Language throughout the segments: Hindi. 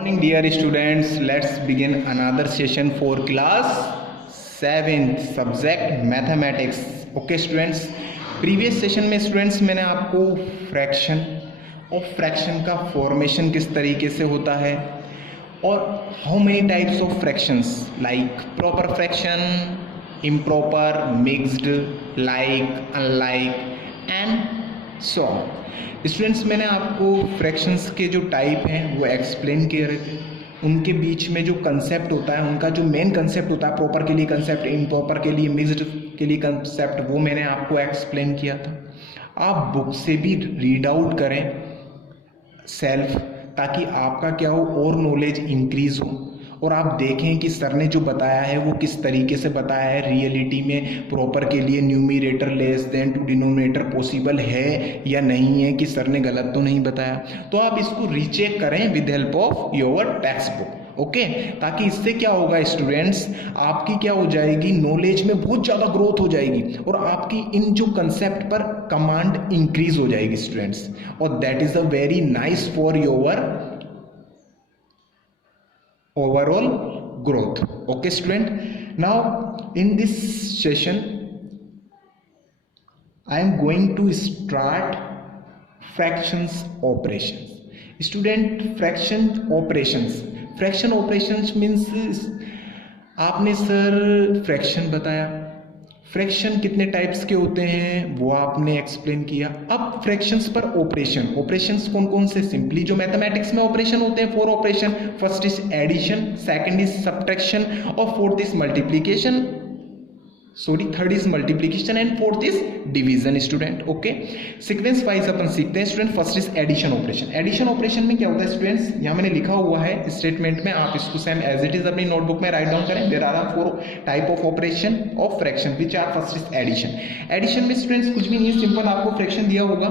Morning dear students, let's begin another session for class 7th subject mathematics. Okay students, previous session में students मैंने आपको फ्रैक्शन और फ्रैक्शन का फॉर्मेशन किस तरीके से होता है और how many types of fractions like proper fraction, improper, mixed, like, unlike and so on. Students मैंने आपको फ्रैक्शंस के जो टाइप हैं वो एक्सप्लेन किए रहे थे. उनके बीच में जो कंसेप्ट होता है, उनका जो मेन कंसेप्ट होता है, प्रॉपर के लिए कंसेप्ट, इम्प्रॉपर के लिए, मिक्स्ड के लिए कंसेप्ट, वो मैंने आपको एक्सप्लेन किया था. आप बुक से भी रीड आउट करें सेल्फ, ताकि आपका क्या हो और नॉलेज इंक्रीज हो और आप देखें कि सर ने जो बताया है वो किस तरीके से बताया है. रियलिटी में प्रॉपर के लिए numerator less than to denominator possible है या नहीं है, कि सर ने गलत तो नहीं बताया. तो आप इसको रीचेक करें with help of your text book. Okay, ताकि इससे क्या होगा स्टूडेंट्स, आपकी क्या हो जाएगी, नॉलेज में बहुत ज़्यादा ग्रोथ हो जाएगी और आपकी इन जो कंसेप्ट पर कमांड इंक्रीज हो जाएगी स्टूडेंट्स. और that is a very nice for your overall growth. Okay student, now in this session I am going to start fractions operations. Student, fraction operations means आपने सर फ्रैक्शन बताया, फ्रैक्शन कितने टाइप्स के होते हैं वो आपने एक्सप्लेन किया. अब फ्रैक्शंस पर ऑपरेशंस कौन कौन से, सिंपली जो मैथमेटिक्स में ऑपरेशन होते हैं 4 operation. First is addition, second is subtraction और fourth is multiplication, third is multiplication and fourth is division. Student okay, sequence wise अपन सीखते हैं. Student first is addition operation. Addition operation में क्या होता है स्टूडेंट्स, यहाँ मैंने लिखा हुआ है स्टेटमेंट में, आप इसको सेम एज इट इज अपनी नोटबुक में राइट डाउन करें. There are 4 type of operation of fraction which are. First is addition. Addition में स्टूडेंट्स कुछ भी नहीं, सिंपल आपको फ्रैक्शन दिया होगा,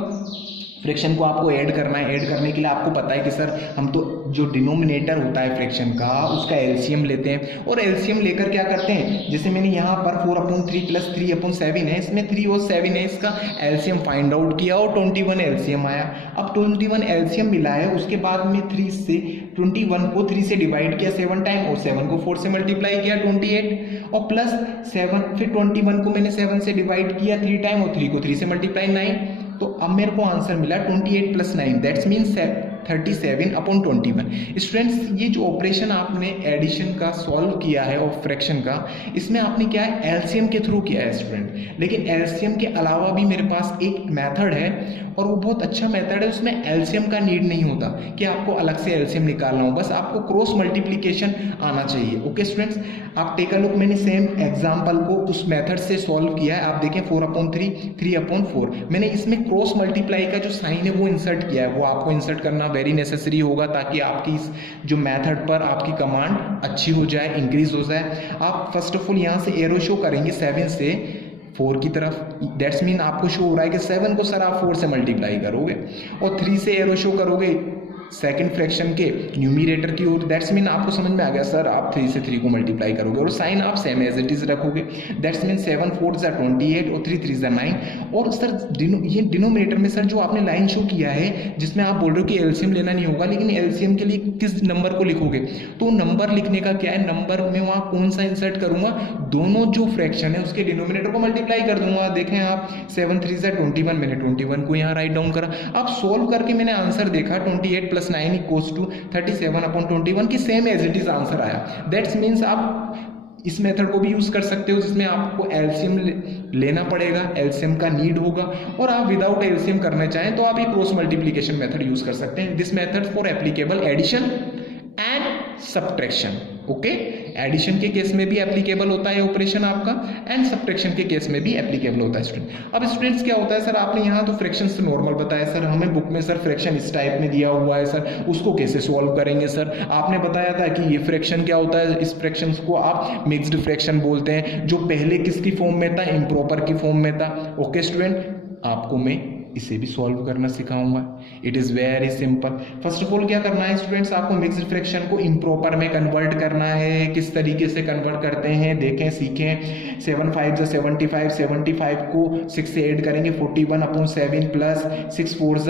फ्रैक्शन को आपको ऐड करना है. ऐड करने के लिए आपको पता है कि सर हम तो जो डिनोमिनेटर होता है फ्रैक्शन का उसका एलसीएम लेते हैं और एलसीएम लेकर क्या करते हैं, जैसे मैंने यहाँ पर 4/3 प्लस 3/7 है, इसमें 3 और 7 है, इसका एलसीएम फाइंड आउट किया और 21 एलसीएम आया. अब 21 एलसीएम मिला है, उसके बाद में 3 से 21 को 3 से डिवाइड किया 7 टाइम और 7 को 4 से मल्टीप्लाई किया 28 और प्लस 7, फिर 21 को मैंने 7 से डिवाइड किया 3 टाइम और 3 को 3 से मल्टीप्लाई 9. तो अब मेरे को आंसर मिला 28 + 9 दैट्स मीन्स 37/21. स्टूडेंट्स ये जो ऑपरेशन आपने एडिशन का सॉल्व किया है और फ्रैक्शन का, इसमें आपने क्या है एलसीएम के थ्रू किया है स्टूडेंट. लेकिन एलसीएम के अलावा भी मेरे पास एक मेथड है और वो बहुत अच्छा मेथड है, उसमें एलसीएम का नीड नहीं होता कि आपको अलग से एलसीएम निकालना हो, बस आपको क्रॉस मल्टीप्लिकेशन आना चाहिए. ओके स्टूडेंट्स, आप टेक अ लुक, मैंने सेम एग्जाम्पल को उस मेथड से सॉल्व किया है. आप देखें 4/3 3/4, मैंने इसमें क्रॉस मल्टीप्लाई का जो साइन है वो इंसर्ट किया है. वो आपको इंसर्ट करना वेरी नेसेसरी होगा ताकि आपकी इस जो मेथड पर आपकी कमांड अच्छी हो जाए, इंक्रीज हो जाए. आप फर्स्ट ऑफ ऑल यहाँ से एरो शो करेंगे 7 से 4 की तरफ, दैट्स मीन आपको शो हो रहा है कि 7 को सर आप 4 से मल्टीप्लाई करोगे और 3 से एरो शो करोगे सेकंड फ्रैक्शन के न्यूमरेटर की ओर, दैट्स मीन आपको समझ में आ गया सर आप 3 से 3 को मल्टीप्लाई करोगे और साइन आप सेम एज इट इज रखोगे. दैट्स मीन 7 4 = 28 और 3 3 = 9. और सर ये डिनोमिनेटर में सर जो आपने लाइन शो किया है जिसमें आप बोल रहे हो कि एलसीएम लेना नहीं होगा, लेकिन एलसीएम के लिए किस नंबर को लिखोगे, तो नंबर लिखने का क्या है, नंबर में वहाँ कौन सा इंसर्ट करूंगा, दोनों जो फ्रैक्शन है उसके डिनोमिनेटर को मल्टीप्लाई कर दूंगा. देखें आप 7 3 = 21, मैंने 21 को यहाँ राइट डाउन करा. अब सोल्व करके मैंने आंसर देखा 28 + 9 = 37/21 की same as it is answer आया. दैट्स मीन्स आप इस मेथड को भी यूज कर सकते हो जिसमें आपको एलसीएम लेना पड़ेगा, एलसीएम का नीड होगा, और आप विदाउट एलसीएम करना चाहें तो आप ये क्रॉस मल्टीप्लिकेशन मेथड यूज कर सकते हैं. This method for applicable addition and subtraction. Okay, addition के केस में भी एप्लीकेबल होता है ऑपरेशन आपका एंड सब्ट्रैक्शन के केस में भी एप्लीकेबल होता है स्टूडेंट. अब स्टूडेंट्स क्या होता है सर, आपने यहाँ तो फ्रैक्शंस तो नॉर्मल बताया सर, हमें बुक में सर फ्रैक्शन इस टाइप में दिया हुआ है सर, उसको कैसे सॉल्व करेंगे सर. आपने बताया था कि ये फ्रैक्शन क्या होता है, इस फ्रैक्शन को आप मिक्स्ड फ्रैक्शन बोलते हैं, जो पहले किसकी फॉर्म में था, इम्प्रॉपर की फॉर्म में था. ओके स्टूडेंट, आपको मैं इसे भी सॉल्व करना सिखाऊंगा. It is very simple. First of all क्या करना है स्टूडेंट्स, आपको मिक्स्ड फ्रैक्शन को इम्प्रॉपर में कन्वर्ट करना है. किस तरीके से कन्वर्ट करते हैं देखें, सीखें. 7 5 = 75, 75 को 6 से ऐड करेंगे 41/7 प्लस 6 4 =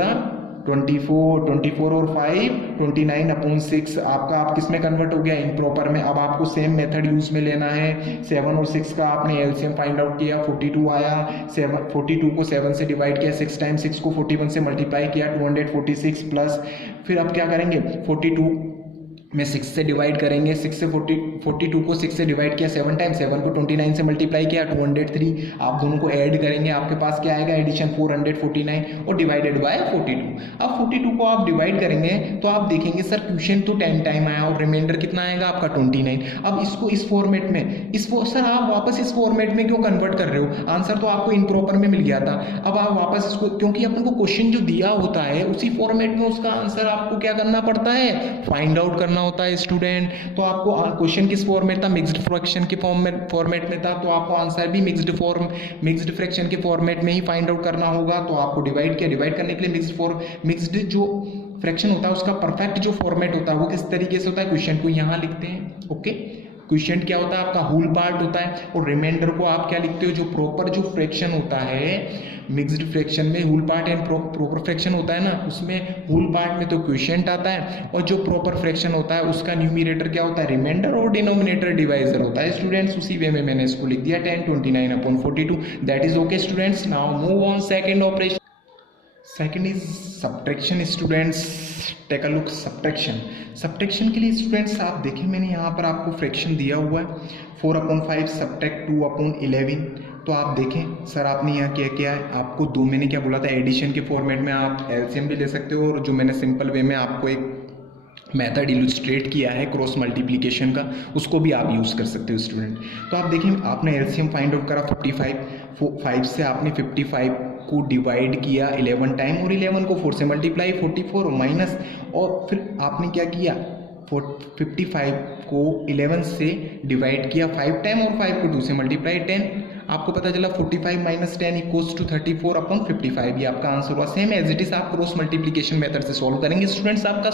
24 और 5 29/6 आपका आप किस में कन्वर्ट हो गया, इम्प्रॉपर में। अब आपको सेम मेथड यूज में लेना है। 7 और 6 का आपने एलसीएम फाइंड आउट किया, 42 आया। 42 को 7 से डिवाइड किया, 6 टाइम्स 6 को 41 से मल्टीप्लाई किया, 246 प्लस फिर अब क्या करेंगे, 42 में 6 से डिवाइड करेंगे, 6 से 42 को 6 से डिवाइड किया 7 टाइम, 7 को 29 से मल्टीप्लाई किया, 203। आप दोनों को ऐड करेंगे, आपके पास क्या आएगा, एडिशन 449 और डिवाइडेड बाय 42। अब 42 को आप डिवाइड करेंगे तो आप देखेंगे सर क्वेश्चन तो 10 टाइम आया और रिमाइंडर कितना आएगा आपका 29। अब इसको इस फॉर्मेट में सर आप वापस इस फॉर्मेट में क्यों कन्वर्ट कर रहे हो, आंसर तो आपको इम्प्रॉपर में मिल गया था। अब आप वापस इसको, क्योंकि अपन को क्वेश्चन जो दिया होता है उसी फॉर्मेट में उसका आंसर आपको क्या करना पड़ता है, फाइंड आउट करना होता है स्टूडेंट। तो आपको क्वेश्चन किस फॉर्मेट था, मिक्स्ड फ्रैक्शन के फॉर्मेट में था, तो आपको आंसर भी मिक्स्ड फ्रैक्शन के फॉर्मेट में ही फाइंड आउट करना होगा। तो आपको डिवाइड करने के लिए मिक्स्ड जो फ्रैक्शन होता है उसका परफेक्ट जो फॉर्मेट होता है वो किस तरीके से होता है, क्वेश्चन को यहाँ लिखते हैं। ओके, क्वेश्चन क्या होता है आपका होल पार्ट होता है और रिमाइंडर को आप क्या लिखते हो, जो प्रॉपर जो फ्रैक्शन होता है मिक्स्ड फ्रैक्शन में whole part and proper fraction होता है ना, उसमें होल पार्ट में तो क्वोशिएंट आता है और जो प्रॉपर फ्रैक्शन होता है उसका न्यूमरेटर क्या होता है, रिमाइंडर, और डिनोमिनेटर डिवाइजर होता है स्टूडेंट्स। उसी वे में मैंने इसको लिख दिया 10 29/42। That is okay students. Now move on second operation. Second is subtraction students. Take a look subtraction के लिए स्टूडेंट्स आप देखिए मैंने यहाँ पर आपको फ्रैक्शन दिया हुआ है 4/5 सब्ट्रैक्ट 2/11। तो आप देखें सर आपने यहाँ क्या किया है, आपको दो मैंने क्या बोला था, एडिशन के फॉर्मेट में आप एलसीएम भी ले सकते हो और जो मैंने सिंपल वे में आपको एक मेथड इलुस्ट्रेट किया है क्रॉस मल्टीप्लिकेशन का, उसको भी आप यूज़ कर सकते हो स्टूडेंट। तो आप देखें आपने एलसीएम फाइंड आउट करा 5 से आपने 55 को डिवाइड किया 11 टाइम और 11 को 4 से मल्टीप्लाई 44 माइनस, और फिर आपने क्या किया 55 को 11 से डिवाइड किया 5 टाइम और 5 को 2 से मल्टीप्लाई 10। आपको पता चला 45 माइनस 10 इक्वल्स टू 34/55। ये आपका आंसर हुआ। सेम एज इट इज आप क्रॉस मल्टीप्लिकेशन मेथड से सॉल्व करेंगे स्टूडेंट्स, आपका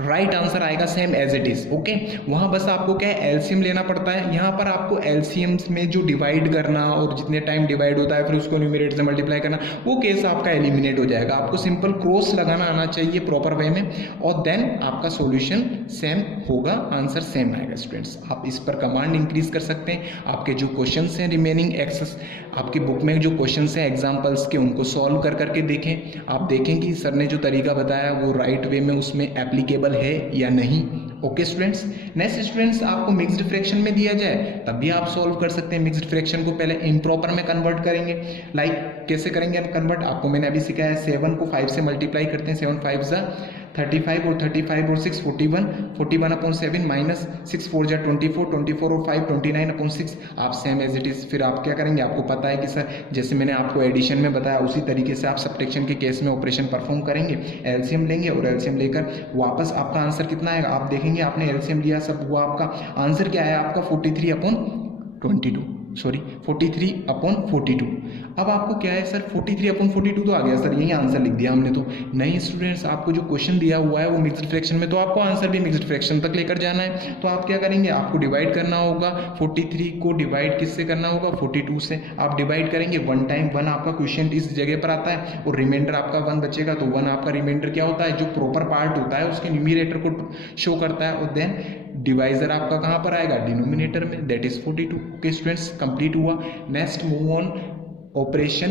राइट आंसर आएगा same as it is. Okay, वहां बस आपको क्या है एलसीएम लेना पड़ता है। यहाँ पर आपको एलसीएम में जो डिवाइड करना और जितने टाइम डिवाइड होता है फिर उसको न्यूमरेटर से मल्टीप्लाई करना, वो केस आपका एलिमिनेट हो जाएगा। आपको सिंपल क्रॉस लगाना आना चाहिए प्रॉपर वे में और देन आपका सॉल्यूशन सेम होगा, आंसर सेम आएगा स्टूडेंट्स। आप इस पर कमांड इंक्रीज कर सकते हैं। आपके जो क्वेश्चन हैं रिमेनिंग एक्सेस आपकी बुक में जो क्वेश्चन हैं एग्जाम्पल्स के, उनको सॉल्व कर करके देखें। आप देखें कि सर ने जो तरीका बताया वो राइट वे में उसमें एप्लीकेबल है या नहीं। ओके स्टूडेंट्स, नेक्स्ट स्टूडेंट्स आपको मिक्स्ड फ्रैक्शन में दिया जाए तब भी आप सॉल्व कर सकते हैं। मिक्स्ड फ्रैक्शन को पहले इम्प्रॉपर में कन्वर्ट करेंगे। लाइक कैसे करेंगे हम कन्वर्ट, आपको मैंने अभी सिखाया है। 7 को 5 से मल्टीप्लाई करते हैं, 7 5 जा 35 और 35 और 6 41, 41/7 माइनस 6 4 जा 24, 24 और 5 29/6। आप सेम एज इट इज फिर आप क्या करेंगे, आपको पता है कि सर जैसे मैंने आपको एडिशन में बताया उसी तरीके से आप सब्ट्रैक्शन के केस में ऑपरेशन परफॉर्म करेंगे। एलसीएम लेंगे और एलसीएम लेकर वापस आपका आंसर कितना आएगा, आप देखेंगे आपने एलसीएम लिया सब हुआ, आपका आंसर क्या है आपका 43/42। अब आपको क्या है सर 43/42 तो आ गया सर, यही आंसर लिख दिया हमने। तो नहीं स्टूडेंट्स, आपको जो क्वेश्चन दिया हुआ है वो मिक्स्ड फ्रैक्शन में, तो आपको आंसर भी मिक्स्ड फ्रैक्शन तक लेकर जाना है। तो आप क्या करेंगे, आपको डिवाइड करना होगा 43 को डिवाइड किससे करना होगा 42 से। आप डिवाइड करेंगे 1 टाइम, 1 आपका क्वेश्चन इस जगह पर आता है और रिमाइंडर आपका 1 बचेगा। तो 1 आपका रिमाइंडर क्या होता है, जो प्रॉपर पार्ट होता है उसके न्यूमरेटर को शो करता है और देन डिवाइजर आपका कहाँ पर आएगा, डिनोमिनेटर में, that is 42। Okay students, complete हुआ। Next move on operation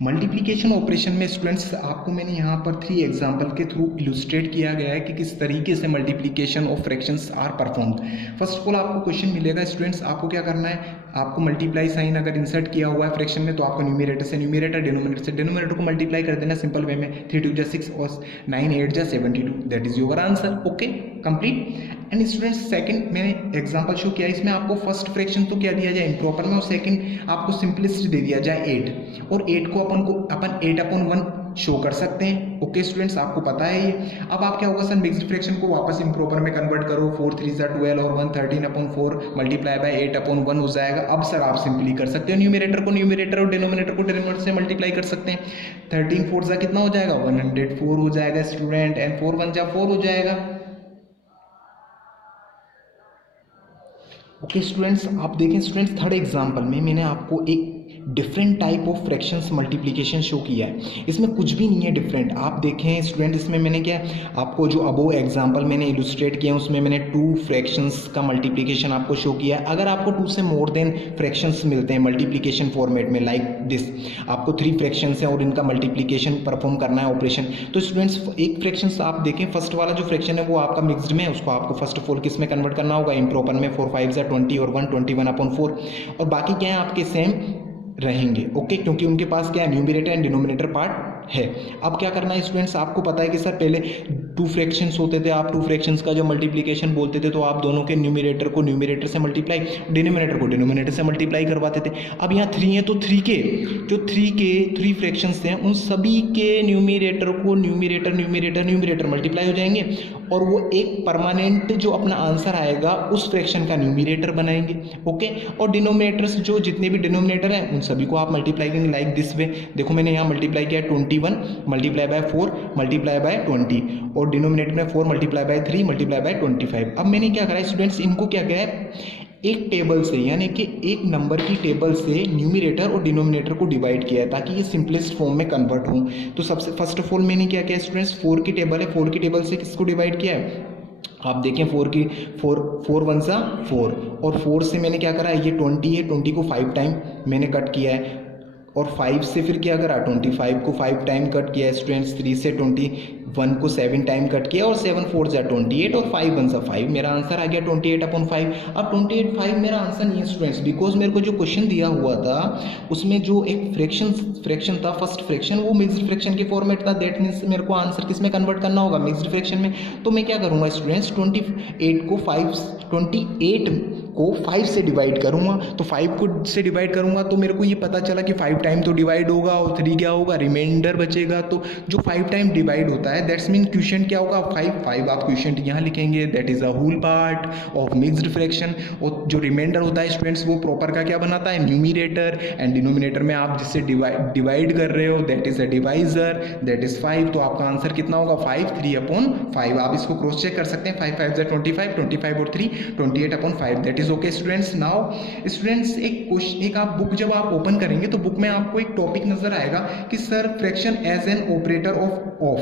multiplication operation में स्टूडेंट्स आपको मैंने यहाँ पर 3 एग्जाम्पल के थ्रू इलुस्ट्रेट किया गया है कि किस तरीके से multiplication of fractions are performed. First of all आपको क्वेश्चन मिलेगा स्टूडेंट्स, आपको क्या करना है, आपको मल्टीप्लाई साइन अगर इंसर्ट किया हुआ है फ्रैक्शन में तो आपको न्यूमरेटर से न्यूमरेटर, डिनोमिनेटर से डिनोमिनेटर को मल्टीप्लाई कर देना सिंपल वे में। 3 2 जा 6 और 9 8 जा 72, that is your answer. Okay, complete. And students second मैंने एग्जांपल शो किया, इसमें आपको फर्स्ट फ्रैक्शन तो क्या दिया जाए इम्प्रॉपर में और सेकंड आपको सिंपलिस्ट दे दिया जाए 8, और 8 को अपन 8/1 शो कर सकते हैं। ओके स्टूडेंट्स, आपको पता है ये। अब आप क्या होगा सर मिक्स्ड फ्रैक्शन को वापस इम्प्रॉपर में कन्वर्ट करो, 4 3 जा 12 और 1 13/4 मल्टीप्लाई बाय 8/1 हो जाएगा। अब सर आप सिंपली कर सकते हो, न्यूमरेटर को न्यूमरेटर और डिनोमिनेटर को डिनोमिनेटर से मल्टीप्लाई कर सकते हैं। 13 4 जा कितना हो जाएगा 104 हो जाएगा स्टूडेंट, एंड 4 1 जा 4 हो जाएगा। ओके स्टूडेंट्स, आप देखें स्टूडेंट्स थर्ड एग्जांपल में मैंने आपको एक different type of fractions multiplication show किया है। इसमें कुछ भी नहीं है डिफरेंट। आप देखें स्टूडेंट, इसमें मैंने क्या आपको जो अबो एग्जांपल मैंने इलुस्ट्रेट किया उसमें मैंने 2 फ्रैक्शंस का मल्टीप्लिकेशन आपको शो किया है। अगर आपको 2 से मोर देन फ्रैक्शंस मिलते हैं मल्टीप्लिकेशन फॉर्मेट में लाइक दिस, आपको 3 फ्रैक्शंस हैं और इनका मल्टीप्लिकेशन परफॉर्म करना है ऑपरेशन, तो स्टूडेंट्स एक फ्रैक्शंस आप देखें, फर्स्ट वाला जो फ्रैक्शन है वो आपका मिक्स्ड में है, उसको आपको फर्स्ट ऑफ ऑल किस में कन्वर्ट करना होगा, इम्प्रॉपर में। 4 5 20 और 1 21/4, और बाकी क्या है आपके सेम रहेंगे। ओके, क्योंकि उनके पास क्या है, न्यूमरेटर एंड डिनोमिनेटर पार्ट है। अब क्या करना है स्टूडेंट्स, आपको पता है कि सर पहले 2 फ्रैक्शंस होते थे, आप 2 फ्रैक्शंस का जब मल्टीप्लिकेशन बोलते थे तो आप दोनों के न्यूमरेटर को न्यूमरेटर से मल्टीप्लाई, डिनोमिनेटर को डिनोमिनेटर से मल्टीप्लाई करवाते थे। अब यहाँ 3 है तो 3 के जो 3 फ्रैक्शंस हैं उन सभी के न्यूमरेटर को न्यूमरेटर न्यूमरेटर न्यूमरेटर मल्टीप्लाई हो जाएंगे, और वो एक परमानेंट जो अपना आंसर आएगा उस फ्रैक्शन का न्यूमरेटर बनाएंगे। ओके, और डिनोमिनेटर्स जो जितने भी डिनोमिनेटर हैं उन सभी को आप मल्टीप्लाई करेंगे लाइक दिस वे। देखो मैंने यहाँ मल्टीप्लाई किया 21 मल्टीप्लाई बाय 4 मल्टीप्लाई बाय 20, और डिनोमिनेटर में 4 मल्टीप्लाई बाय 3 मल्टीप्लाई बाय 25। अब मैंने क्या करा है स्टूडेंट्स, इनको क्या किया है, एक टेबल से यानी कि एक नंबर की टेबल से न्यूमरेटर और डिनोमिनेटर को डिवाइड किया है ताकि ये सिंपलेस्ट फॉर्म में कन्वर्ट हो। तो सबसे फर्स्ट ऑफ ऑल मैंने क्या किया स्टूडेंट्स, 4 की टेबल है, 4 की टेबल से किसको डिवाइड किया है, आप देखें 4 1 सा 4, और 4 से मैंने क्या करा है, ये 20 है, 20 को 5 टाइम मैंने कट किया है, और 5 से फिर क्या करा, 25 को 5 टाइम कट किया है स्टूडेंट्स, 3 से 21 को 7 टाइम कट किया, और 7 4 जा 28 और 5 1 सा 5, मेरा आंसर आ गया 28/5। अब 28/5 मेरा आंसर नहीं है स्टूडेंट्स, बिकॉज मेरे को जो क्वेश्चन दिया हुआ था उसमें जो एक फ्रैक्शन था, फर्स्ट फ्रैक्शन, वो मिक्स्ड फ्रैक्शन के फॉर्मेट था। दैट मीन्स मेरे को आंसर किस में कन्वर्ट करना होगा, मिक्स्ड फ्रैक्शन में। तो मैं क्या करूँगा स्टूडेंट्स, 28 को 5 से डिवाइड करूँगा, तो 5 को से डिवाइड करूँगा तो मेरे को ये पता चला कि 5 टाइम तो डिवाइड होगा, और 3 क्या होगा, रिमाइंडर बचेगा। तो जो 5 टाइम डिवाइड होता है दैट्स मीन क्वेश्चन क्या होगा, 5 आप क्वेश्चन यहाँ लिखेंगे, that is a whole part of mixed fraction. और जो रिमाइंडर होता है स्टूडेंट्स वो प्रॉपर का क्या बनाता है, न्यूमरेटर, एंड डिनोमिनेटर में आप जिससे डिवाइड कर रहे हो that is a divisor, that is 5। तो आपका आंसर कितना होगा, 5 3/5। आप इसको क्रॉस चेक कर सकते हैं, 5 5 25, 25 और 3 28/5, that is okay students. Now students एक आप बुक जब आप ओपन करेंगे तो बुक में आपको एक टॉपिक नजर आएगा कि sir fraction as an operator of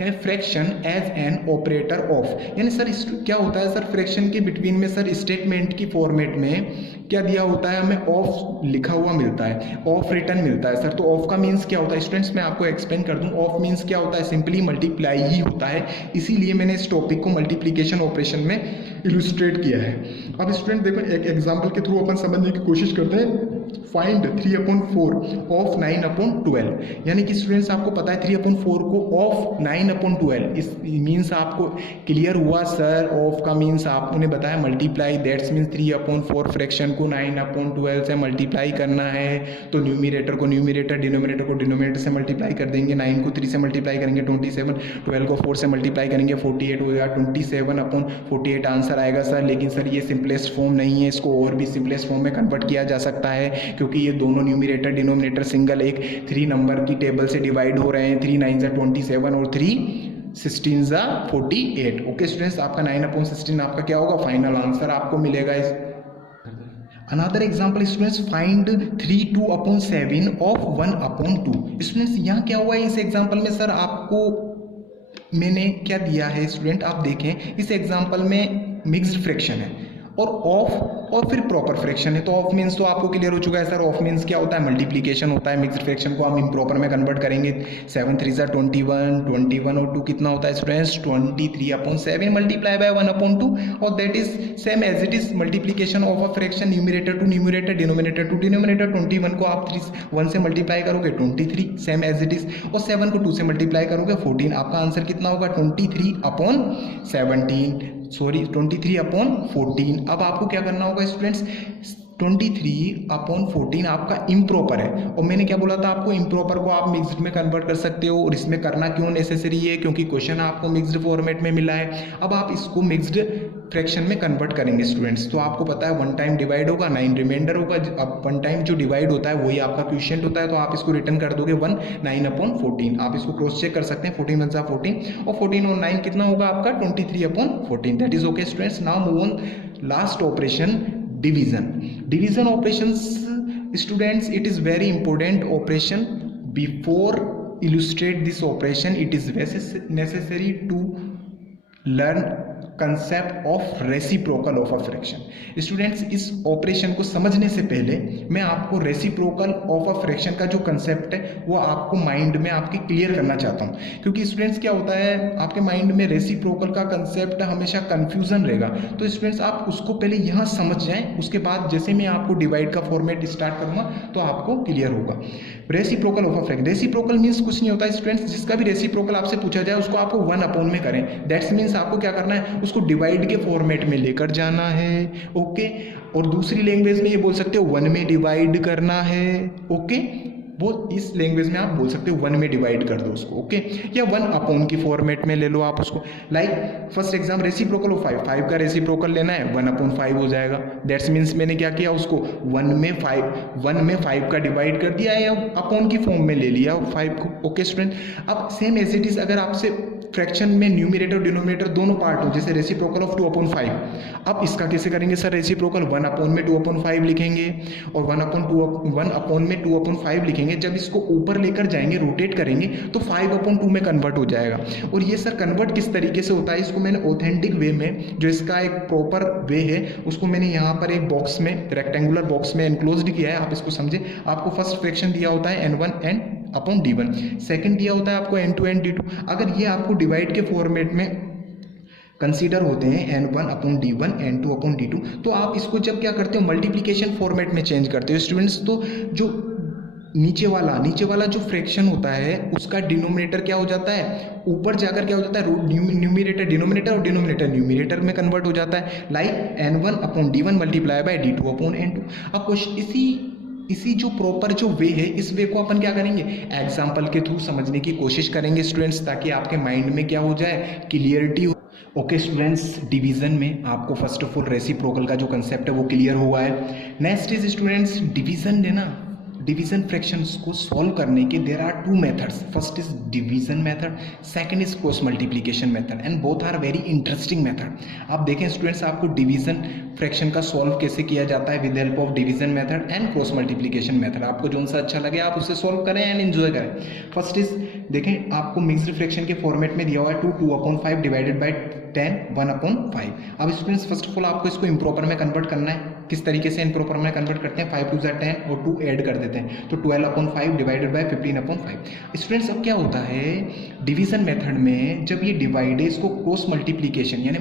यानी fraction as an operator of, यानी सर क्या होता है सर, फ्रैक्शन के बिटवीन में सर स्टेटमेंट की फॉर्मेट में क्या दिया होता है, हमें ऑफ लिखा हुआ मिलता है, ऑफ रिटर्न मिलता है सर। तो ऑफ का मीन्स क्या होता है स्टूडेंट्स, मैं आपको एक्सप्लेन कर दूं। ऑफ मीन्स क्या होता है, सिंपली मल्टीप्लाई ही होता है, इसीलिए मैंने इस टॉपिक को मल्टीप्लिकेशन ऑपरेशन में इलुस्ट्रेट किया है। अब स्टूडेंट देखो एक एग्जाम्पल के थ्रू अपन समझने की कोशिश करते हैं। फाइंड 3/4 ऑफ 9/12, यानी कि स्टूडेंट्स आपको पता है 3/4 को ऑफ 9/12, इस मीन्स आपको क्लियर हुआ सर, ऑफ का मीन्स आपने बताया मल्टीप्लाई, दैट्स मीन्स 3/4 फ्रैक्शन को 9/12 से मल्टीप्लाई करना है। तो न्यूमरेटर को न्यूमरेटर, डिनोमिनेटर को डिनोमिनेटर से मल्टीप्लाई कर देंगे, 9 को 3 से मल्टीप्लाई करेंगे 27, 12 को 4 से मल्टीप्लाई करेंगे 48 हो गया, 27/48 आंसर आएगा सर। लेकिन सर ये सिंपलेस्ट फॉर्म नहीं है, इसको और भी सिंपलेस्ट फॉर्म में कन्वर्ट किया जा सकता है, क्योंकि ये दोनों न्यूमरेटर डिनोमिनेटर सिंगल एक 3 नंबर की टेबल से डिवाइड हो रहे हैं। 3 9 27 और 3 16 48। ओके स्टूडेंट्स, आपका 9/16 आपका क्या होगा, फाइनल आंसर आपको मिलेगा। इस another example students, find 3/2/7 of 1/2। Students यहाँ क्या हुआ है इस एग्जाम्पल में, सर आपको मैंने क्या दिया है स्टूडेंट, आप देखें इस एग्जाम्पल में मिक्स्ड फ्रैक्शन है और ऑफ और फिर प्रॉपर फ्रैक्शन है। तो ऑफ मीन्स तो आपको क्लियर हो चुका है सर, ऑफ मीन्स क्या होता है, मल्टीप्लिकेशन होता है। मिक्स्ड फ्रैक्शन को हम इम्प्रॉपर में कन्वर्ट करेंगे, 7 3 21, 21 और 2 कितना होता है स्टूडेंट्स, 23/7 मल्टीप्लाई बाय 1/2, और that is same as it is multiplication of a fraction, numerator to numerator, denominator to denominator. 21 को आप 1 से मल्टीप्लाई करोगे 23, सेम एज इट इज, और 7 को 2 से मल्टीप्लाई करोगे 14। आपका आंसर कितना होगा, 23/14। अब आपको क्या करना होगा स्टूडेंट्स, 23/14 आपका इम्प्रॉपर है, और मैंने क्या बोला था आपको, इम्प्रॉपर को आप मिक्स्ड में कन्वर्ट कर सकते हो, और इसमें करना क्यों नेसेसरी है, क्योंकि क्वेश्चन आपको मिक्स्ड फॉर्मेट में मिला है। अब आप इसको मिक्स्ड फ्रैक्शन में कन्वर्ट करेंगे स्टूडेंट्स, तो आपको पता है 1 टाइम डिवाइड होगा 9 रिमाइंडर होगा। अब 1 टाइम जो डिवाइड होता है वही आपका क्वोशिएंट होता है, तो आप इसको रिटर्न कर दोगे 1 9/14। आप इसको क्रॉस चेक कर सकते हैं, 14 1 14, और 14 और 9 कितना होगा आपका 23/14। That is okay students. Now move on last operation, division. Division operations students, it is very important operation. Before illustrate this operation, it is necessary to learn concept of reciprocal of a fraction. Students, इस ऑपरेशन को समझने से पहले मैं आपको रेसिप्रोकल ऑफ अ फ्रैक्शन का जो कंसेप्ट है वो आपको माइंड में आपके क्लियर करना चाहता हूँ, क्योंकि स्टूडेंट्स क्या होता है आपके माइंड में रेसिप्रोकल का कंसेप्ट हमेशा कंफ्यूजन रहेगा। तो स्टूडेंट्स आप उसको पहले यहाँ समझ जाएं, उसके बाद जैसे मैं आपको डिवाइड का फॉर्मेट स्टार्ट करूँगा तो आपको क्लियर होगा। Reciprocal of a fraction, reciprocal means कुछ नहीं होता स्टूडेंट्स, जिसका भी रेसिप्रोकल आपसे पूछा जाए उसको आपको 1 में करें। दैट्स मीन्स आपको क्या करना है, उसको डिवाइड के फॉर्मेट में लेकर जाना है। ओके, और दूसरी लैंग्वेज में ये बोल सकते हो 1 में डिवाइड करना है। ओके, वो इस लैंग्वेज में आप बोल सकते हो 1 में डिवाइड कर दो उसको। ओके, या 1 की फॉर्मेट में ले लो आप उसको। Like first exam reciprocal of 5 का रेसिप्रोकल लेना है 1/5 हो जाएगा। दैट्स मीन्स मैंने क्या किया, उसको 1 में 5 का डिवाइड कर दिया या अपॉन की फॉर्म में ले लिया 5 को। ओके स्टूडेंट, अब सेम एज इट इज अगर आपसे फ्रैक्शन में न्यूमिनेटर और डिनोमिनेटर दोनों पार्ट हो, जैसे रेसिप्रोकल ऑफ 2/5, अब इसका कैसे करेंगे सर, रेसिप्रोकल 1 में 2/5 लिखेंगे और 1 में 2/5 लिखेंगे। जब इसको ऊपर लेकर जाएंगे रोटेट करेंगे तो 5/2 में कन्वर्ट हो जाएगा। और ये सर कन्वर्ट किस तरीके से होता है, इसको मैंने ऑथेंटिक वे में, जो इसका एक प्रॉपर वे है उसको मैंने यहाँ पर एक बॉक्स में, रेक्टेंगुलर बॉक्स में एनक्लोज्ड किया है, आप इसको समझे। आपको फर्स्ट फ्रैक्शन दिया होता है n1 n d1, सेकंड दिया होता है आपको n2 n d2। अगर ये आपको डिवाइड के फॉर्मेट में कंसीडर होते हैं n1/d1 n2/d2, तो आप इसको जब क्या करते हो मल्टीप्लिकेशन फॉर्मेट में चेंज करते हो स्टूडेंट्स, तो जो नीचे वाला जो फ्रैक्शन होता है उसका डिनोमिनेटर क्या हो जाता है, ऊपर जाकर क्या हो जाता है, न्यूमिनेटर डिनोमिनेटर और डिनोमिनेटर न्यूमिनेटर में कन्वर्ट हो जाता है। Like n1/d1 multiply by d2/n2। अब क्वेश्चन इसी जो प्रॉपर जो वे है, इस वे को अपन क्या करेंगे, एग्जाम्पल के थ्रू समझने की कोशिश करेंगे स्टूडेंट्स, ताकि आपके माइंड में क्या हो जाए, क्लियरिटी हो। ओके स्टूडेंट्स, डिवीजन में आपको फर्स्ट ऑफ ऑल रेसिप्रोकल का जो कंसेप्ट है वो क्लियर हुआ है। नेक्स्ट इज स्टूडेंट्स डिवीजन लेना। डिवीजन फ्रैक्शंस को सॉल्व करने के there are 2 methods. First is division method, second is cross multiplication method, and both are very interesting method. आप देखें स्टूडेंट्स, आपको डिवीजन फ्रैक्शन का सॉल्व कैसे किया जाता है with help of division method and cross multiplication method. आपको जो सा अच्छा लगे आप उससे सॉल्व करें एंड एंजॉय करें। फर्स्ट इज देखें, आपको मिक्स्ड फ्रैक्शन के फॉर्मेट में दिया हुआ है 2/5 डिवाइडेड बाय 10 1/5। अब स्टूडेंट्स फर्स्ट ऑफ ऑल आपको इसको इम्प्रॉपर में कन्वर्ट करना है। किस तरीके से इम्प्रॉपर में कन्वर्ट करते हैं, 5 2 10 और 2 ऐड कर देते हैं, तो 12/5 डिवाइडेड बाय 15/5। स्टूडेंट्स अब क्या होता है डिवीजन मेथड में, जब ये डिवाइड है इसको क्रॉस मल्टीप्लिकेशन यानी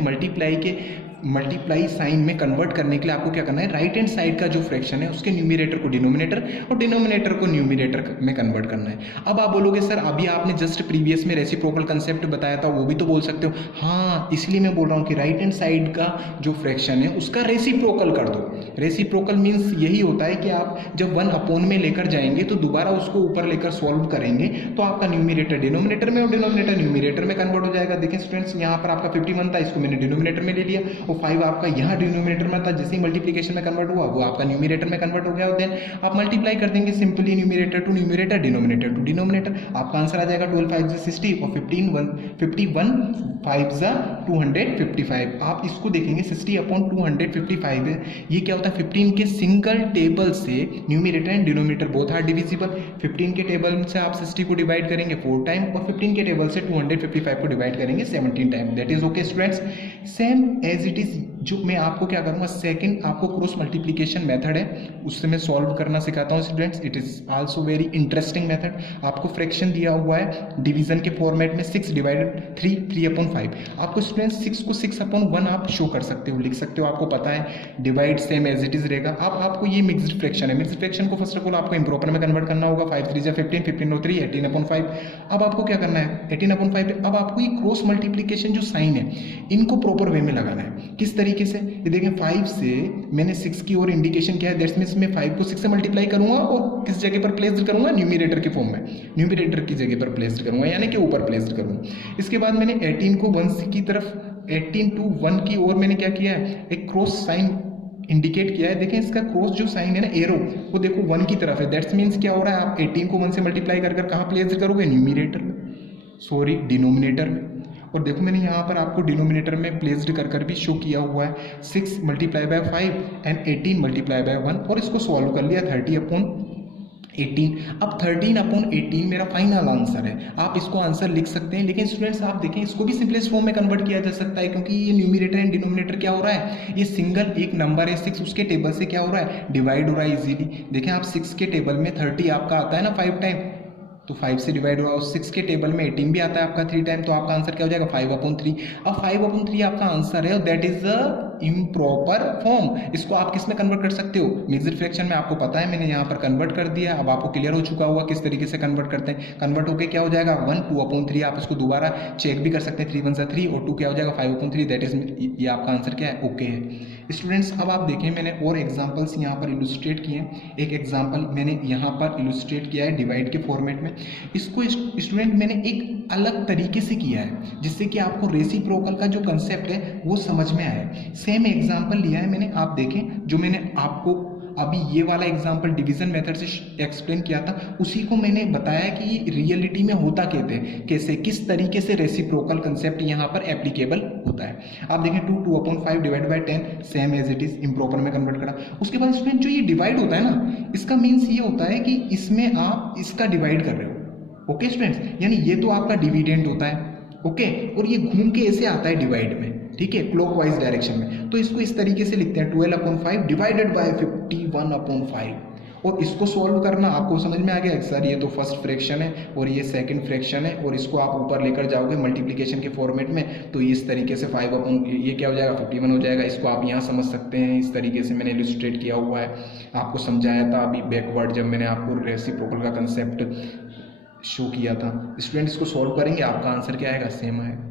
मल्टीप्लाई साइन में कन्वर्ट करने के लिए आपको क्या करना है, राइट हैंड साइड का जो फ्रैक्शन है उसके न्यूमिनेटर को डिनोमिनेटर और डिनोमिनेटर को न्यूमिनेटर में कन्वर्ट करना है। अब आप बोलोगे सर अभी आपने जस्ट प्रीवियस में रेसिप्रोकल कंसेप्ट बताया था, वो भी तो बोल सकते हो। हाँ, इसलिए मैं बोल रहा हूँ कि राइट हैंड साइड का जो फ्रैक्शन है उसका रेसिप्रोकल कर दो। रेसिप्रोकल मीन्स यही होता है कि आप जब 1 में लेकर जाएंगे तो दोबारा उसको ऊपर लेकर सॉल्व करेंगे तो आपका न्यूमिनेटर डिनोमिनेटर में और डिनोमिनेटर न्यूमिनेटर में कन्वर्ट हो जाएगा। देखिए स्टूडेंट्स, यहाँ पर आपका 51 था, इसको मैंने डिनोमिनेटर में ले लिया, और 5 आपका यहाँ डिनोमिनेटर में था, जैसे ही मल्टीप्लिकेशन में कन्वर्ट हुआ वो आपका न्यूमिनेटर में कन्वर्ट हो गया। देन आप मल्टीप्लाई कर देंगे simply numerator to numerator, denominator to denominator, आपका आंसर आ जाएगा 12 5 60 और 51 5 255। आप इसको देखेंगे 60/255 है। ये क्या होता है, 15 के सिंगल टेबल से numerator and denominator both are divisible. 15 के टेबल से आप 60 को डिवाइड करेंगे 4 टाइम और 15 के टेबल से 255 को डिवाइड करेंगे 17 time. That is okay students. Same as it is जो मैं आपको क्या करूंगा, सेकंड आपको क्रॉस मल्टीप्लिकेशन मेथड है उससे मैं सॉल्व करना सिखाता हूं students. It is also very interesting method. आपको फ्रैक्शन दिया हुआ है डिवीजन के फॉर्मेट में 6 डिवाइडेड 3/5। आपको स्टूडेंट्स 6 को 6/1 आप शो कर सकते हो, लिख सकते हो, आपको पता है divide same as it is रहेगा। अब आपको ये मिक्स्ड फ्रैक्शन है, मिक्स्ड फ्रैक्शन को फर्स्ट ऑफ ऑल आपको इम्प्रॉपर में कन्वर्ट करना होगा। 5 3 15 15 और 3 18/5। अब आपको क्या करना है 18/5। अब आपको ये क्रॉस मल्टीप्लिकेशन जो साइन है इनको प्रॉपर वे में लगाना है। किस तरीके से, ये देखें 5 से मैंने 6 की ओर इंडिकेशन किया है, दैट्स मींस मैं 5 को 6 से मल्टीप्लाई करूंगा और किस जगह पर प्लेस्ड करूंगा, न्यूमिनेटर के फॉर्म में, न्यूमिनेटर की जगह पर प्लेस्ड करूंगा यानी कि ऊपर प्लेस्ड करूंगा। इसके बाद मैंने 18 को 1 की तरफ 18 to 1 की ओर मैंने क्या किया है, एक क्रॉस साइन इंडिकेट किया है। देखें इसका क्रॉस जो साइन है ना, एरो, वो देखो 1 की तरफ है। दैट्स मीन्स क्या हो रहा है, आप 18 को 1 से मल्टीप्लाई कर कहाँ प्लेस करोगे, न्यूमिनेटर में, सॉरी डिनोमिनेटर में, और देखो मैंने यहाँ पर आपको डिनोमिनेटर में प्लेस्ड कर भी शो किया हुआ है 6 multiply by 5 and 18 multiply by 1 और इसको सॉल्व कर लिया 30/18। अब 13/18 मेरा फाइनल आंसर है। आप इसको आंसर लिख सकते हैं, लेकिन स्टूडेंट्स आप देखें इसको भी सिंपलेस्ट फॉर्म में कन्वर्ट किया जा सकता है, क्योंकि ये न्यूमरेटर एंड डिनोमिनेटर क्या हो रहा है, ये सिंगल एक नंबर है 6, उसके टेबल से क्या हो रहा है, डिवाइड हो रहा है इजीली। देखें आप 6 के टेबल में 30 आपका आता है ना 5 टाइम, तो 5 से डिवाइड हुआ, और 6 के टेबल में 18 भी आता है आपका 3 टाइम, तो आपका आंसर क्या हो जाएगा 5/3। अब 5/3 आपका आंसर है और that is a improper form. इसको आप किस में कन्वर्ट कर सकते हो, मिक्स्ड फ्रैक्शन में। आपको पता है मैंने यहाँ पर कन्वर्ट कर दिया। अब आपको क्लियर हो चुका होगा किस तरीके से कन्वर्ट करते हैं। कन्वर्ट होकर क्या हो जाएगा 1 2/3। आप इसको दोबारा चेक भी कर सकते हैं, 3 1 3 और 2 क्या हो जाएगा 5/3। दैट इज, ये आपका आंसर क्या है, ओके है। स्टूडेंट्स अब आप देखें मैंने और एग्जाम्पल्स यहाँ पर इलुस्ट्रेट किए हैं। एक एग्जाम्पल मैंने यहाँ पर इलुस्ट्रेट किया है डिवाइड के फॉर्मेट में। इसको स्टूडेंट मैंने एक अलग तरीके से किया है जिससे कि आपको रेसिप्रोकल का जो कंसेप्ट है वो समझ में आए। सेम एग्जाम्पल लिया है मैंने, आप देखें जो मैंने आपको अभी ये वाला एग्जाम्पल डिवीजन मेथड से एक्सप्लेन किया था, उसी को मैंने बताया कि ये रियलिटी में होता कैसे किस तरीके से रेसिप्रोकल कंसेप्ट यहाँ पर एप्लीकेबल होता है। आप देखें 2/5 divide by 10 same as it is improper में कन्वर्ट करा। उसके बाद स्टूडेंट जो ये डिवाइड होता है ना, इसका मीन्स ये होता है कि इसमें आप इसका डिवाइड कर रहे हो। ओके स्टूडेंट्स, यानी ये तो आपका डिविडेंड होता है, ओके, और ये घूम के ऐसे आता है डिवाइड में, ठीक है, क्लॉकवाइज डायरेक्शन में। तो इसको इस तरीके से लिखते हैं 12/5 डिवाइडेड बाय 51/5। और इसको सॉल्व करना आपको समझ में आ गया सर, ये तो फर्स्ट फ्रैक्शन है और ये सेकंड फ्रैक्शन है, और इसको आप ऊपर लेकर जाओगे मल्टीप्लिकेशन के फॉर्मेट में, तो इस तरीके से 5 ये क्या हो जाएगा 51 हो जाएगा। इसको आप यहाँ समझ सकते हैं, इस तरीके से मैंने इलस्ट्रेट किया हुआ है, आपको समझाया था अभी बैकवर्ड जब मैंने आपको रेसिप्रोकल का कंसेप्ट शो किया था। स्टूडेंट इसको सॉल्व करेंगे, आपका आंसर क्या आएगा, सेम आएगा।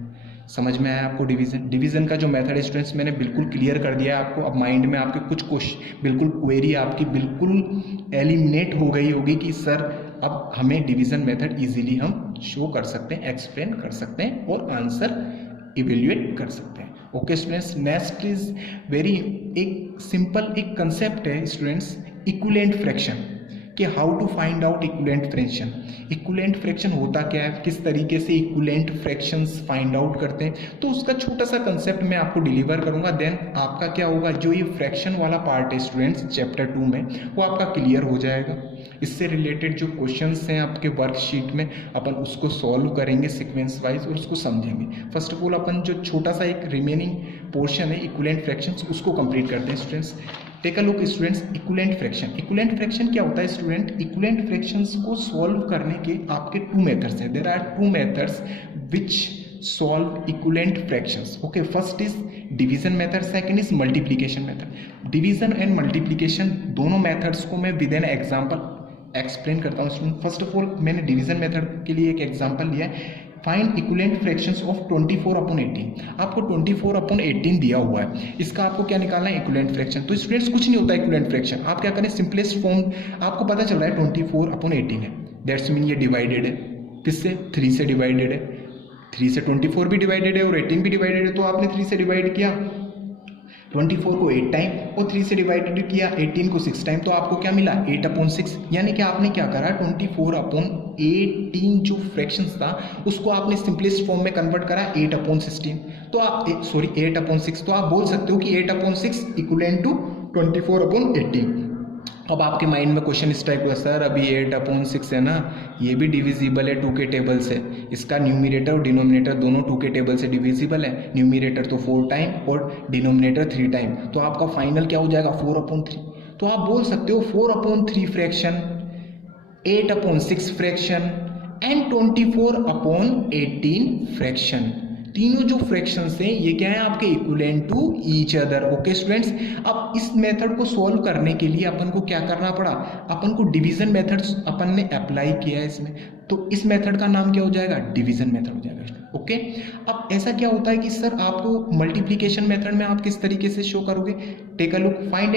समझ में आया आपको डिवीजन का जो मेथड है स्टूडेंट्स मैंने बिल्कुल क्लियर कर दिया है आपको। अब माइंड में आपके कुछ क्वेश्चन बिल्कुल क्वेरी आपकी बिल्कुल एलिमिनेट हो गई होगी कि सर अब हमें डिवीजन मेथड इजीली हम शो कर सकते हैं, एक्सप्लेन कर सकते हैं और आंसर इवेल्युएट कर सकते हैं। Okay students, next is very एक सिंपल एक कंसेप्ट है स्टूडेंट्स, इक्विवेलेंट फ्रैक्शन, कि how to find out equivalent fraction. Equivalent fraction होता क्या है, किस तरीके से इक्विवेलेंट फ्रैक्शंस फाइंड आउट करते हैं, तो उसका छोटा सा कंसेप्ट मैं आपको डिलीवर करूंगा। देन आपका क्या होगा, जो ये फ्रैक्शन वाला पार्ट है स्टूडेंट्स चैप्टर 2 में, वो आपका क्लियर हो जाएगा। इससे रिलेटेड जो क्वेश्चंस हैं आपके वर्कशीट में, अपन उसको सॉल्व करेंगे सीक्वेंस वाइज और उसको समझेंगे। फर्स्ट ऑफ ऑल अपन जो छोटा सा एक रिमेनिंग पोर्शन है इक्विवेलेंट फ्रैक्शंस, उसको कंप्लीट करते हैं students. Take a look students, equivalent fraction. Equivalent fraction क्या होता है स्टूडेंट, इक्विवेलेंट फ्रैक्शंस को सॉल्व करने के आपके 2 मेथड्स हैं। There are 2 methods which solve equivalent fractions. Okay, first is division method, second is multiplication method. Division and multiplication दोनों मेथड्स को मैं विद एन एग्जांपल एक्सप्लेन करता हूँ स्टूडेंट। फर्स्ट ऑफ ऑल मैंने डिवीजन मेथड के लिए एक एग्जांपल लिया है, फाइंड इक्विवेलेंट फ्रैक्शंस ऑफ 24/18। आपको 24/18 दिया हुआ है, इसका आपको क्या निकालना है, इक्विवेलेंट फ्रैक्शन। तो स्टूडेंट्स कुछ नहीं होता इक्विवेलेंट फ्रैक्शन, आप क्या करें, सिंपलेस्ट फॉर्म आपको पता चल रहा है 24/18 है, दैट्स मीन ये डिवाइडेड है, किससे, 3 से डिवाइडेड है। 3 से 24 भी डिवाइडेड है और 18 भी डिवाइडेड है, तो आपने 3 से डिवाइड किया 24 को 8 टाइम और 3 से डिवाइडेड किया 18 को 6 टाइम, तो आपको क्या मिला 8/6। यानी कि आपने क्या करा 24/18 जो फ्रैक्शंस था उसको आपने सिंपलेस्ट फॉर्म में कन्वर्ट करा 8/16। तो आप 8/6, तो आप बोल सकते हो कि 8/6 इक्विवेलेंट टू 24/18। अब आपके माइंड में क्वेश्चन इस टाइप का, सर अभी 8/6 है ना, ये भी डिविजिबल है 2 के टेबल से, इसका न्यूमरेटर और डिनोमिनेटर दोनों 2 के टेबल से डिविजिबल है, न्यूमरेटर तो 4 टाइम और डिनोमिनेटर 3 टाइम, तो आपका फाइनल क्या हो जाएगा 4/3। तो आप बोल सकते हो 4/3 फ्रैक्शन, 8/6 फ्रैक्शन एंड 24/18 फ्रैक्शन। तीनों जो फ्रैक्शंस हैं ये क्या है आपके equivalent to each other. Okay students, अब इस मेथड को सॉल्व करने के लिए अपन को क्या करना पड़ा, अपन को डिवीजन मेथड अपन ने अप्लाई किया है इसमें, तो इस मेथड का नाम क्या हो जाएगा, डिवीजन मेथड हो जाएगा। ओके, अब ऐसा क्या होता है कि सर आपको मल्टीप्लिकेशन मेथड में आप किस तरीके से शो करोगे, take a look, find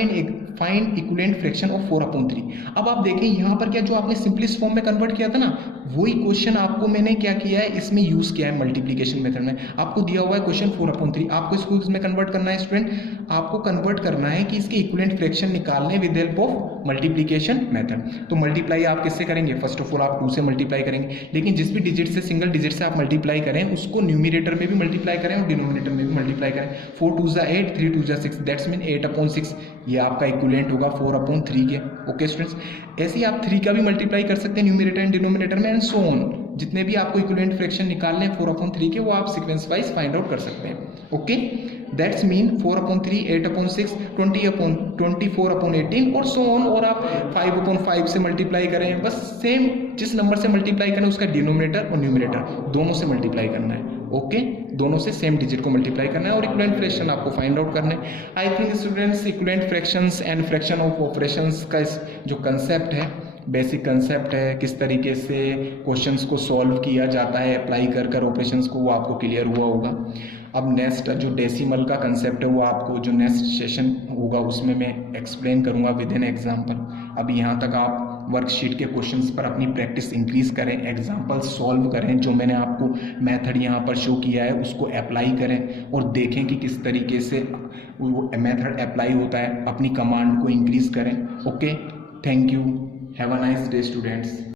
equivalent fraction of 4/3। अब आप देखें यहाँ पर क्या, जो आपने सिंपलेस्ट फॉर्म में कन्वर्ट किया था ना, वही क्वेश्चन आपको मैंने क्या किया है इसमें यूज किया है मल्टीप्लिकेशन मेथड में। आपको दिया हुआ है क्वेश्चन 4/3, आपको इसको इसमें कन्वर्ट करना है स्टूडेंट, आपको कन्वर्ट करना है कि इसके इक्विवेलेंट फ्रैक्शन निकालने with help of multiplication method. तो मल्टीप्लाई आप किससे करेंगे, फर्स्ट ऑफ ऑल आप 2 से मल्टीप्लाई मल्टीप्लाई करेंगे, लेकिन जिस भी डिजिट से, सिंगल डिजिट से आप मल्टीप्लाई करें उसको न्यूमिनेटर में भी मल्टीप्लाई करें और डिनोमिनेटर में भी मल्टीप्लाई करें। 4 2 जा 8, 3 2 जा 6, दैट्स मीन 8/6, ये आपका इक्विवेलेंट होगा 4/3 के। ओके स्टूडेंट्स, ऐसे ही आप 3 का भी मल्टीप्लाई कर सकते हैं न्यूमिनेटर एंड डिनोमिनेटर में, एंड सो ऑन। जितने भी आपको इक्विवेलेंट फ्रैक्शन निकालने हैं 4/3 के, वो आप सीक्वेंस वाइज फाइंड आउट कर सकते हैं। ओके, दैट्स मीन 4/3, 8/6, 24/18 और सो ऑन, और आप 5/5 से मल्टीप्लाई करें, बस सेम जिस नंबर से मल्टीप्लाई करें उसका डिनोमिनेटर और न्यूमिनेटर दोनों से मल्टीप्लाई करना है। ओके, दोनों से सेम डिजिट को मल्टीप्लाई करना है और इक्विवेलेंट फ्रैक्शन आपको फाइंड आउट करना है। I think students, equivalent fractions and fraction of operations का जो कंसेप्ट है, बेसिक कंसेप्ट है, किस तरीके से क्वेश्चंस को सॉल्व किया जाता है अप्लाई कर ऑपरेशंस को, वो आपको क्लियर हुआ होगा। अब नेक्स्ट जो डेसिमल का कंसेप्ट है वो आपको जो नेक्स्ट सेशन होगा उसमें मैं एक्सप्लेन करूँगा विद एन एग्जाम्पल। अब यहाँ तक आप वर्कशीट के क्वेश्चंस पर अपनी प्रैक्टिस इंक्रीज करें, एग्जाम्पल सॉल्व करें, जो मैंने आपको मेथड यहाँ पर शो किया है उसको अप्लाई करें और देखें कि किस तरीके से वो मेथड अप्लाई होता है, अपनी कमांड को इंक्रीज करें। Okay, thank you, have a nice day students.